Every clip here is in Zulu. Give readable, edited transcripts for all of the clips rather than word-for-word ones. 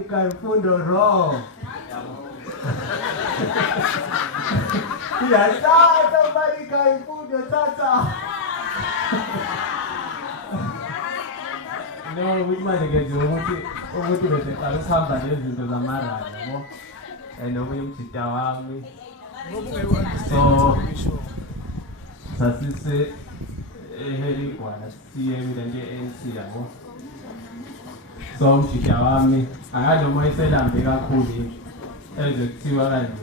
somebody kaifundo raw. Yeah, somebody kaifundo tata. No, Wiseman again, ukuthi bese alisihamba lezinto zamaraga yabo. And umthita wami. So sasise eheli kwana siyemile nje ANC yabo. So umthita wami anganoma eselambe kakhulu ezekuthiwa kanje.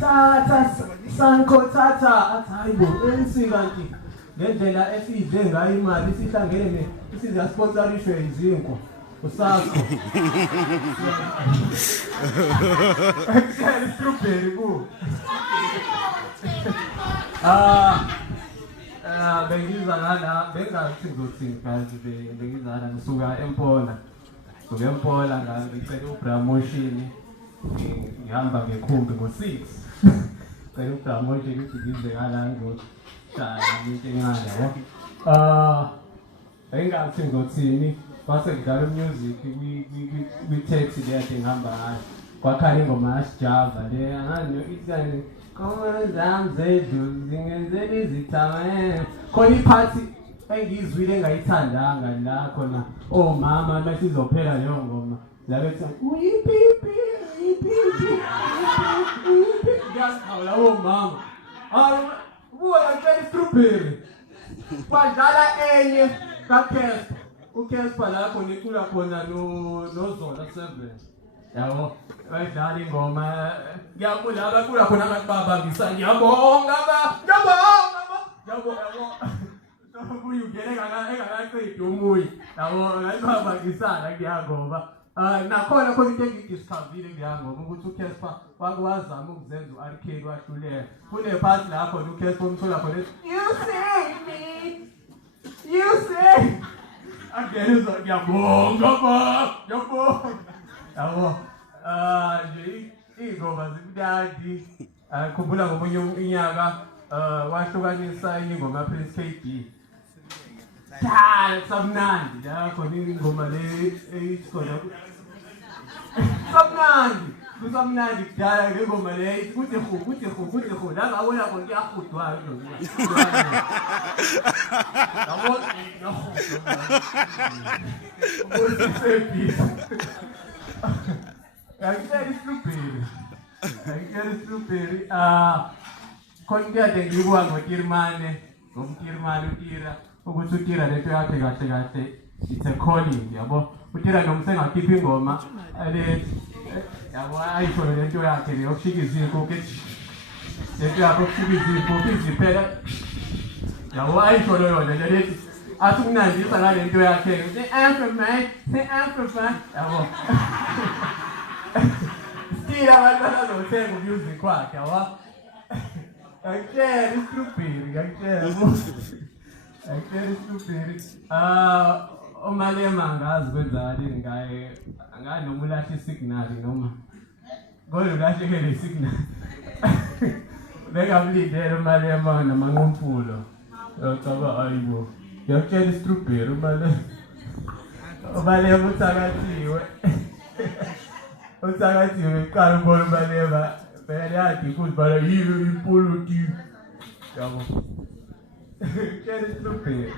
Tata sanko tata athayibo ANC kanti ngendlela esidle ngayo imali sihlangene isiza sponsorishwe izinkwa usakho akutshela strawberry ku bengiza ngala bengathi ngizothini guys bengiza ngala ngisuka empola ngicela upromotion ngihamba ngekhumbi ngo6 ngicela upromotion ukuthi ngize ngala ngizoshaya into encane yabo bengathi ngizothini base ngidala music kwi-taxi le kade ngihamba ngayo kwakhala ingoma yasijava le angani ithi koma zami zedlule zingenzela izithame khona iphathi engizwile engayithandanga la khona mama mase izophela leyo ngoma la bethi uyipipi ngiyasikhawula mama buya ngicela strawberry badlala enye kaKespa uKespa lapho nicula khona noZola 7 yabo badlala ingoma ngiyabona abacula khona ababambisa ngiyabonga uyugele engakaqedi umuyi yabo ngayibambisana ngiyangoma nakhona khona into engidiscoverile ngiyangoma ukuthi uKespa wazama ukuzenza u-arcade wahluleka kunephathi lapho uKespa umthola khona you say again ngiyabonga yabo nje ingoma zimnandi khumbula ngomunye unyaka wahlukanisa ingoma Pince kaybee samnandi yakho ingoma le eyikhona samnandi kudala ngengoma le kuthi khu la ngabona konke yahudwa Angicela strawberry khona kuyade ngikuwa ngomtirmane utira ukuthi utira lento yakhe kahle it's a calling yabo utira noma sengakhipha ingoma ale yabo ayisho lento yakhe yokushika izinto lento yakhe yokushika izinto iziphela yabo ayisho yona lethi athi kunandisa ngalento yakhe African yabo tira abantwana bazothenga music wakhe yabo angicela strawberry umalema angazi kwenzani ngaye noma ulahle isignal noma kodwa ulahlekele isignal bengamlindele umalema namanqumpulo yocaba ayibo ngiyakutshela strawberry umalema uthakathiwe qala ubona umalema vele yathi futhi bala yilo impuluti yabo Quero strawberry.